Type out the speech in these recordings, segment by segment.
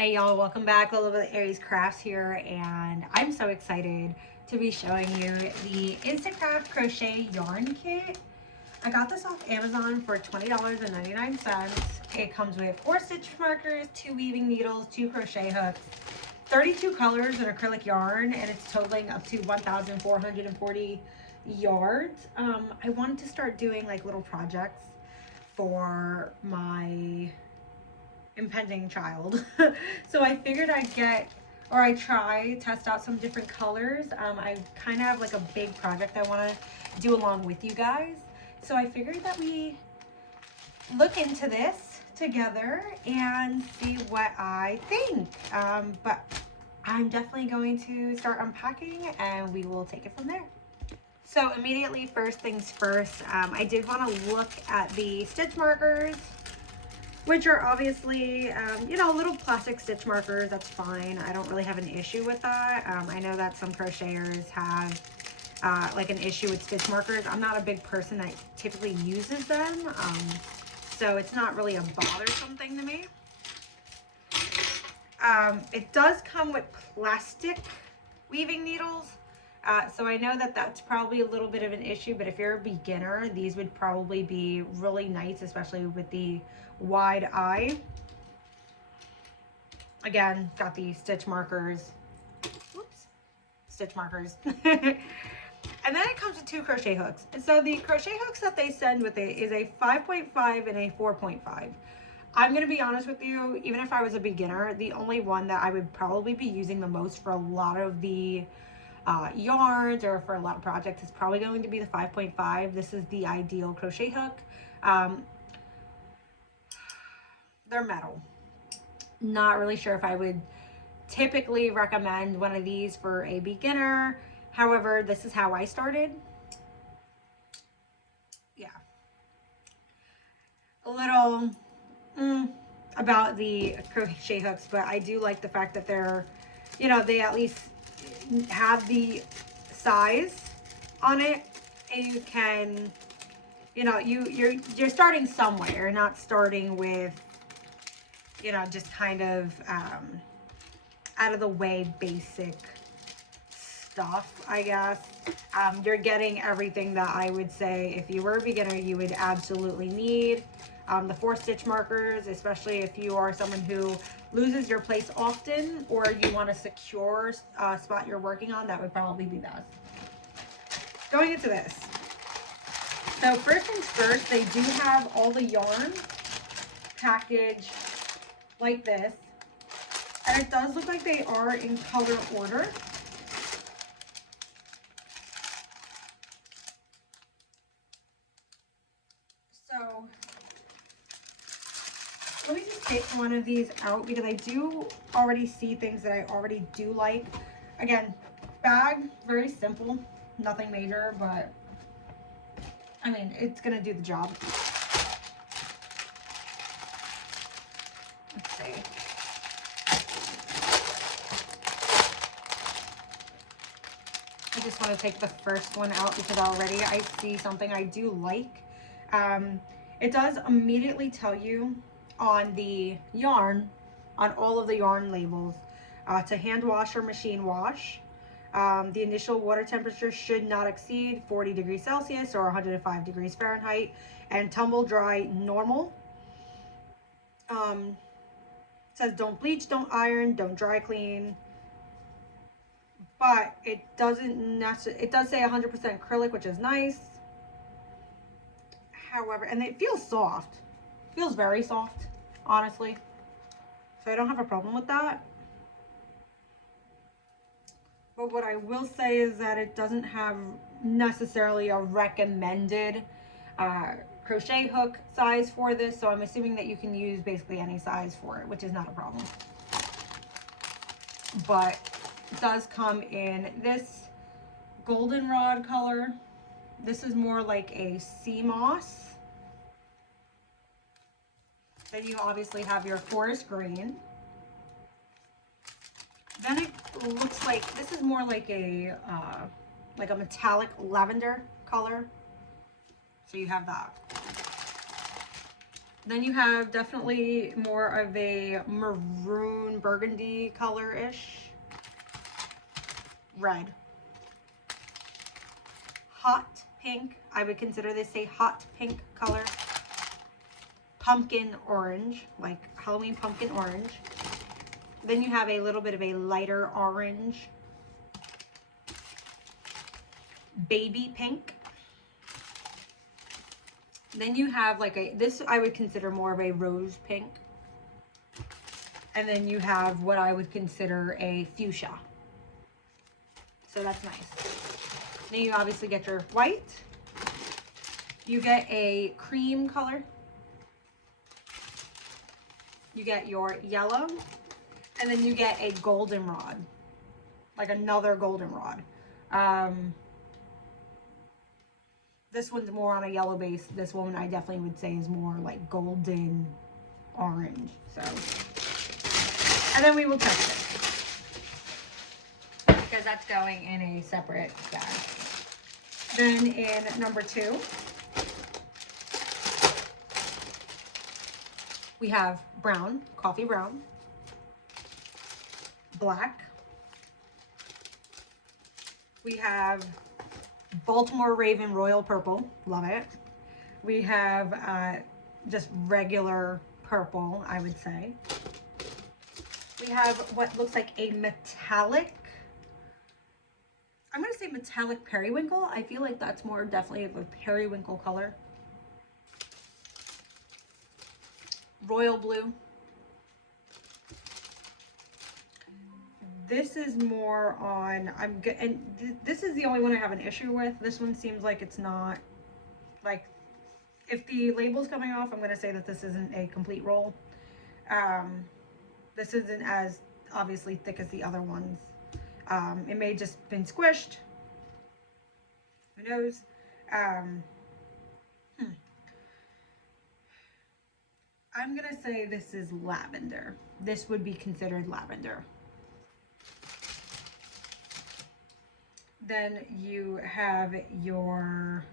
Hey y'all, welcome back. A little bit of Aries Crafts here, and I'm so excited to be showing you the Inscraft crochet yarn kit. I got this off Amazon for $20.99. It comes with 4 stitch markers, 2 weaving needles, 2 crochet hooks, 32 colors in acrylic yarn, and it's totaling up to 1,440 yards. I wanted to start doing like little projects for my impending child. So I figured I'd test out some different colors. I kind of have like a big project I want to do along with you guys. So I figured that we look into this together and see what I think. But I'm definitely going to start unpacking and we will take it from there. So immediately, first things first, I did want to look at the stitch markers, which are obviously, little plastic stitch markers. That's fine. I don't really have an issue with that. I know that some crocheters have like an issue with stitch markers. I'm not a big person that typically uses them, so it's not really a bothersome thing to me. It does come with plastic weaving needles. So I know that that's probably a little bit of an issue, but if you're a beginner, these would probably be really nice, especially with the wide eye. Again, got the stitch markers. Whoops, stitch markers. And then it comes with 2 crochet hooks. And so the crochet hooks that they send with it is a 5.5 and a 4.5. I'm going to be honest with you, even if I was a beginner, the only one that I would probably be using the most for a lot of the yarns or for a lot of projects is probably going to be the 5.5. This is the ideal crochet hook. They're metal. Not really sure if I would typically recommend one of these for a beginner. However, this is how I started. Yeah. A little about the crochet hooks, but I do like the fact that they're, they at least have the size on it, and you can, you're starting somewhere. You're not starting with, just kind of out of the way basic stuff, I guess. You're getting everything that I would say if you were a beginner you would absolutely need. The 4 stitch markers, especially if you are someone who loses your place often or you want a secure spot you're working on, that would probably be best. Going into this. So first things first, they do have all the yarn packaged like this. And it does look like they are in color order. So let me just take one of these out because I do already see things that I already do like. Again, bag, very simple, nothing major, but I mean, it's gonna do the job. Let's see. I just want to take the first one out because already I see something I do like. It does immediately tell you on the yarn, on all of the yarn labels, to hand wash or machine wash. The initial water temperature should not exceed 40 degrees Celsius or 105 degrees Fahrenheit, and tumble dry normal. It says don't bleach, don't iron, don't dry clean. But it doesn't necessarily, it does say 100% acrylic, which is nice. However, and it feels soft. It feels very soft, honestly. So I don't have a problem with that. But what I will say is that it doesn't have necessarily a recommended crochet hook size for this. So I'm assuming that you can use basically any size for it, which is not a problem. But it does come in this goldenrod color. This is more like a sea moss. Then you obviously have your forest green. Then it looks like this is more like a metallic lavender color. So you have that. Then you have definitely more of a maroon burgundy color-ish. Red. Hot pink. I would consider this a hot pink color. Pumpkin orange, like Halloween pumpkin orange. Then you have a little bit of a lighter orange. Baby pink. Then you have like this I would consider more of a rose pink. And then you have what I would consider a fuchsia. So that's nice. Then you obviously get your white. You get a cream color. You get your yellow. And then you get a goldenrod. Like another goldenrod. This one's more on a yellow base. This one I definitely would say is more like golden orange. So, and then we will test it because that's going in a separate bag. Then in number 2, we have brown, coffee brown, black. We have Baltimore Raven Royal Purple, love it. We have just regular purple, I would say. We have what looks like a metallic, I'm gonna say metallic periwinkle. I feel like that's more definitely of a periwinkle color. Royal blue. This is more on, this is the only one I have an issue with. This one seems like it's not, like, if the label's coming off, I'm going to say that this isn't a complete roll. This isn't as obviously thick as the other ones. It may just been squished. Who knows? I'm going to say this is lavender. This would be considered lavender. Then you have your,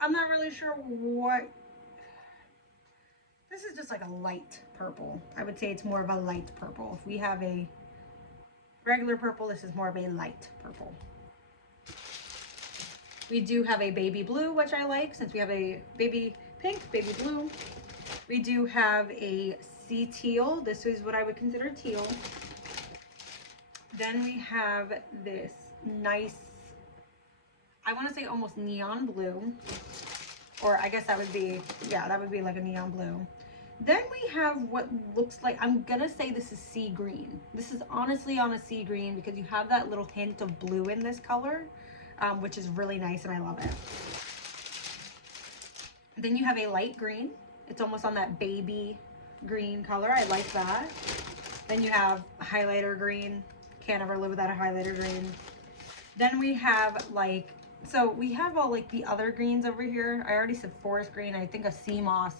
I'm not really sure what, this is just like a light purple. I would say it's more of a light purple. If we have a regular purple, this is more of a light purple. We do have a baby blue, which I like, since we have a baby pink, baby blue. We do have a sea teal. This is what I would consider teal. Then we have this nice, I want to say almost neon blue, or I guess that would be, yeah, that would be like a neon blue. Then we have what looks like, I'm gonna say this is sea green. This is honestly on a sea green because you have that little hint of blue in this color, which is really nice and I love it. Then you have a light green. It's almost on that baby green color. I like that. Then you have highlighter green. Can't ever live without a highlighter green. Then we have like, so we have all like the other greens over here. I already said forest green. I think a sea moss.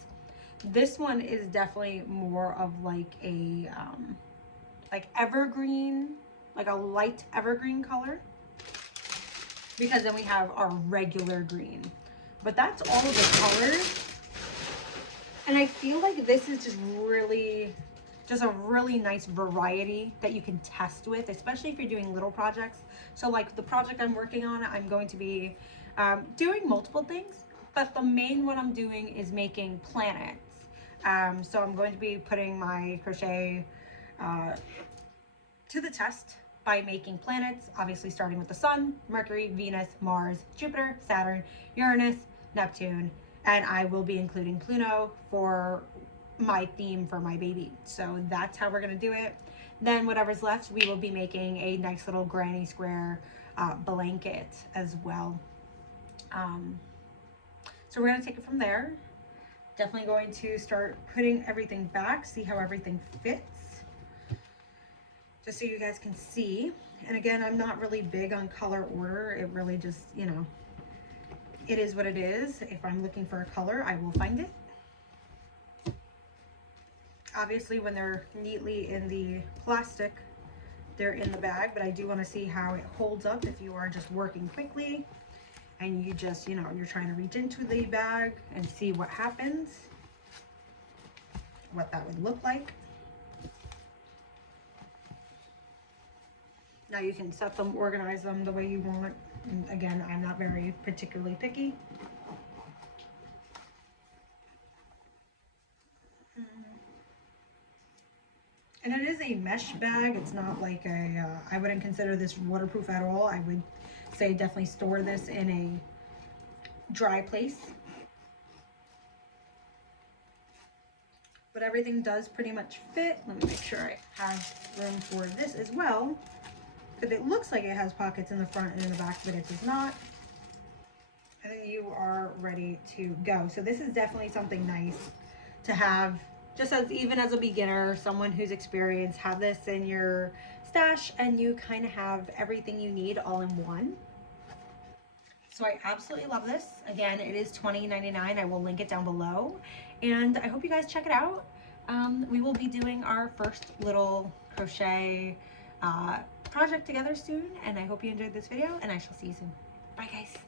This one is definitely more of like a like evergreen, like a light evergreen color. Because then we have our regular green. But that's all of the colors. And I feel like this is just really, just a really nice variety that you can test with, especially if you're doing little projects. So like the project I'm working on, I'm going to be doing multiple things, but the main one I'm doing is making planets. So I'm going to be putting my crochet to the test by making planets, obviously starting with the Sun, Mercury, Venus, Mars, Jupiter, Saturn, Uranus, Neptune, and I will be including Pluto for my theme for my baby. So that's how we're gonna do it. Then whatever's left, we will be making a nice little granny square blanket as well. So we're gonna take it from there. Definitely going to start putting everything back, see how everything fits, just so you guys can see. And again, I'm not really big on color order. It really just, you know, it is what it is. If I'm looking for a color, I will find it. Obviously, when they're neatly in the plastic, they're in the bag, but I do want to see how it holds up if you are just working quickly and you just, you know, you're trying to reach into the bag and see what happens, what that would look like. Now you can set them, organize them the way you want. And again, I'm not very particularly picky. And it is a mesh bag. It's not like a, I wouldn't consider this waterproof at all. I would say definitely store this in a dry place. But everything does pretty much fit. Let me make sure I have room for this as well, because it looks like it has pockets in the front and in the back, but it does not. And then you are ready to go. So this is definitely something nice to have, just as even as a beginner, someone who's experienced, have this in your stash and you kind of have everything you need all in one. So I absolutely love this. Again, it is $20.99. I will link it down below. And I hope you guys check it out. We will be doing our first little crochet project together soon. And I hope you enjoyed this video, and I shall see you soon. Bye, guys.